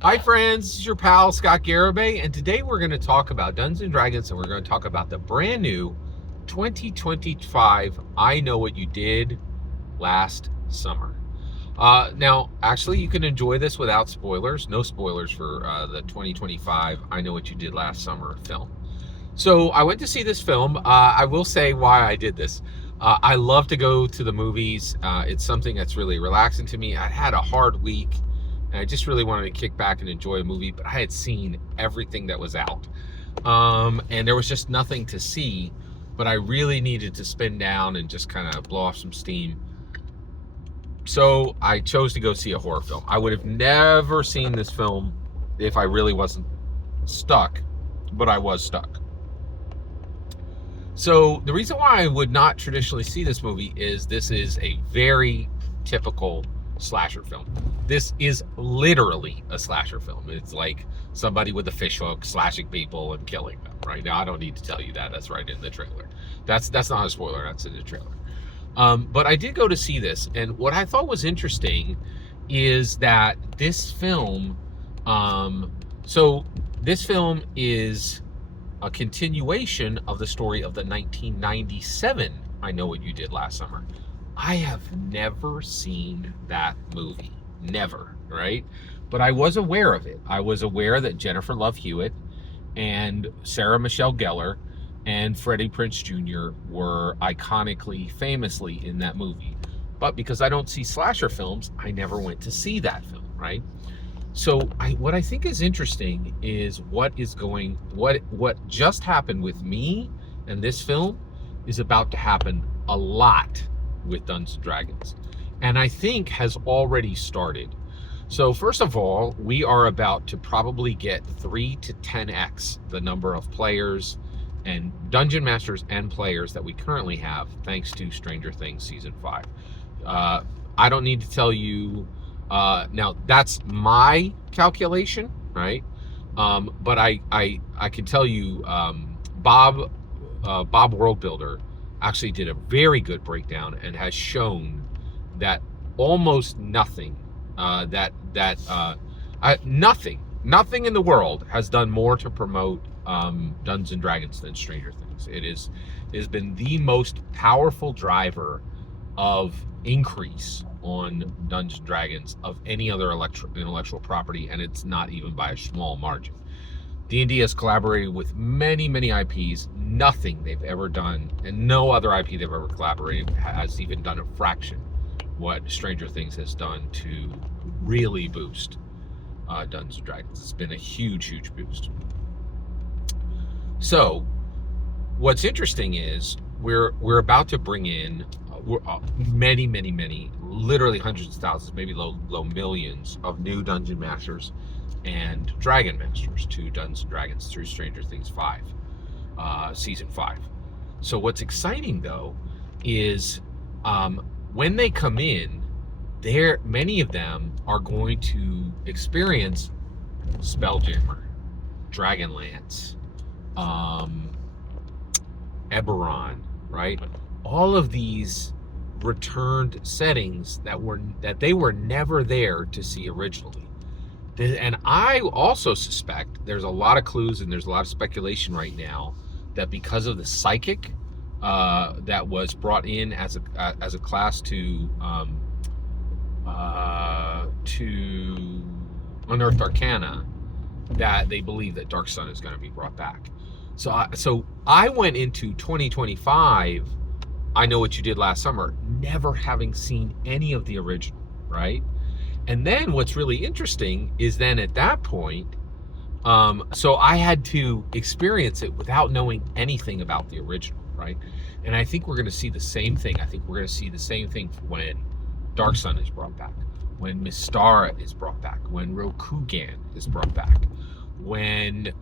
Hi friends, this is your pal Scott Garibay, and today we're going to talk about Dungeons & Dragons, and we're going to talk about the brand new 2025 I Know What You Did Last Summer. Now, actually, you can enjoy this without spoilers. No spoilers for the 2025 I Know What You Did Last Summer film. So I went to see this film. I will say why I did this. I love to go to the movies. It's something that's really relaxing to me. I had a hard week, and I just really wanted to kick back and enjoy a movie, but I had seen everything that was out. And there was just nothing to see, but I really needed to spin down and just kind of blow off some steam. So I chose to go see a horror film. I would have never seen this film if I really wasn't stuck, but I was stuck. So the reason why I would not traditionally see this movie is this is a very typical slasher film. This is literally a slasher film. It's like somebody with a fish hook slashing people and killing them. Right now, I don't need to tell you that. That's right in the trailer. That's not a spoiler. That's in the trailer. But I did go to see this, and what I thought was interesting is that this film. So this film is a continuation of the story of the 1997 I Know What You Did Last Summer. I have never seen that movie. Never, right? But I was aware of it. I was aware that Jennifer Love Hewitt and Sarah Michelle Gellar and Freddie Prinze Jr. were iconically, famously in that movie. But because I don't see slasher films, I never went to see that film, right? So what I think is interesting is what just happened with me and this film is about to happen a lot with Dungeons and Dragons, and I think has already started. So first of all, we are about to probably get 3 to 10x the number of players and dungeon masters and players that we currently have, thanks to Stranger Things season 5. I don't need to tell you. Now that's my calculation, right? But I can tell you, Bob Worldbuilder actually did a very good breakdown and has shown that almost nothing, nothing in the world has done more to promote Dungeons and Dragons than Stranger Things. It has been the most powerful driver of increase on Dungeons & Dragons of any other intellectual property, and it's not even by a small margin. D&D has collaborated with many, many IPs. Nothing they've ever done, and no other IP they've ever collaborated has even done a fraction what Stranger Things has done to really boost Dungeons & Dragons. It's been a huge, huge boost. So, what's interesting is we're about to bring in many, literally hundreds of thousands, maybe low millions of new dungeon masters and dragon masters to Dungeons and Dragons through Stranger Things 5, season 5. So what's exciting though is when they come in, many of them are going to experience Spelljammer, Dragonlance, Eberron, right? All of these returned settings that they were never there to see originally. And I also suspect there's a lot of clues and there's a lot of speculation right now that because of the psychic that was brought in as a class to unearth arcana, that they believe that Dark Sun is going to be brought back. So I went into 2025 I Know What You Did Last Summer never having seen any of the original, right? And then what's really interesting is then at that point, so I had to experience it without knowing anything about the original, right? And I think we're going to see the same thing. I think we're going to see the same thing when Dark Sun is brought back, when Mystara is brought back, when Rokugan is brought back, when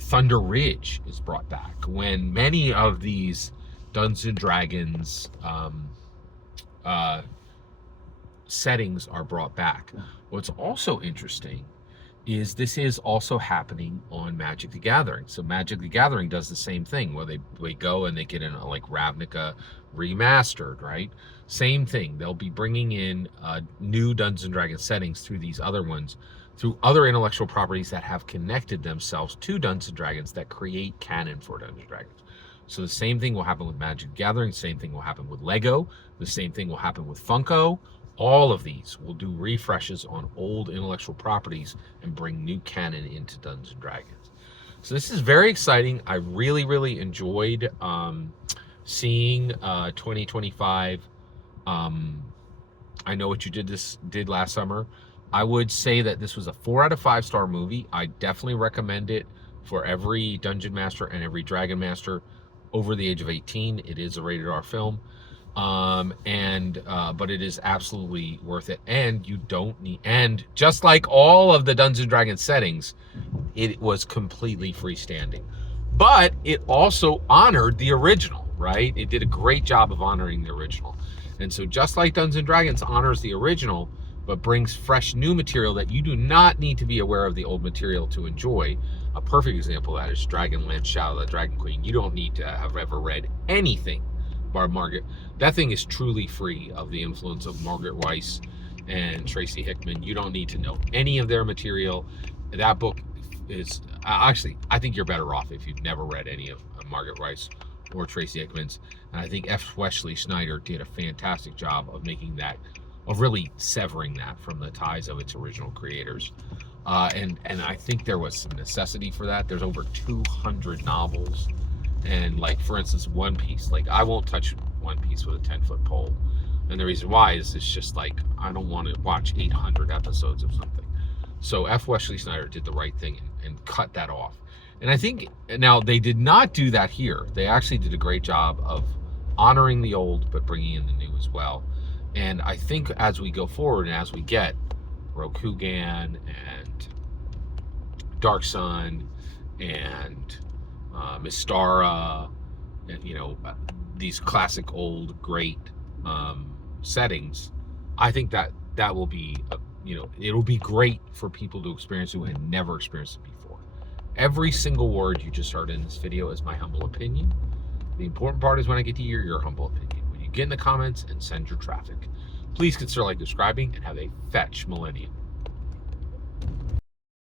Thunder Ridge is brought back, when many of these Dungeons and Dragons settings are brought back. What's also interesting is this is also happening on Magic the Gathering. So Magic the Gathering does the same thing where they go and they get in like Ravnica remastered, right? Same thing. They'll be bringing in new Dungeons and Dragons settings through these other ones, through other intellectual properties that have connected themselves to Dungeons and Dragons that create canon for Dungeons and Dragons. So the same thing will happen with Magic the Gathering. The same thing will happen with Lego. The same thing will happen with Funko. All of these will do refreshes on old intellectual properties and bring new canon into Dungeons and Dragons. So this is very exciting. I really, really enjoyed seeing 2025. I know what you did last summer. I would say that this was a 4 out of 5 star movie. I definitely recommend it for every Dungeon Master and every Dragon Master over the age of 18. It is a rated R film. But it is absolutely worth it, and you don't need, and just like all of the Dungeons and Dragons settings, it was completely freestanding, but it also honored the original, right? It did a great job of honoring the original. And so just like Dungeons and Dragons honors the original but brings fresh new material that you do not need to be aware of the old material to enjoy, a perfect example of that is Dragonlance Shadow of the Dragon Queen. You don't need to have ever read anything by Margaret. That thing is truly free of the influence of Margaret Weiss and Tracy Hickman. You don't need to know any of their material. That book is actually, I think you're better off if you've never read any of Margaret Weiss or Tracy Hickman's. And I think F. Wesley Snyder did a fantastic job of making that, of really severing that from the ties of its original creators. And I think there was some necessity for that. There's over 200 novels. And like, for instance, One Piece, like I won't touch One Piece with a 10-foot pole. And the reason why is it's just like, I don't want to watch 800 episodes of something. So F. Wesley Snyder did the right thing and cut that off. And I think, now they did not do that here. They actually did a great job of honoring the old, but bringing in the new as well. And I think as we go forward and as we get Rokugan and Dark Sun and Mystara, and these classic old great settings, I think that will be it'll be great for people to experience who had never experienced it before. Every single word you just heard in this video is my humble opinion. The important part is when I get to hear your humble opinion, when you get in the comments and send your traffic. Please consider subscribing and have a fetch millennium.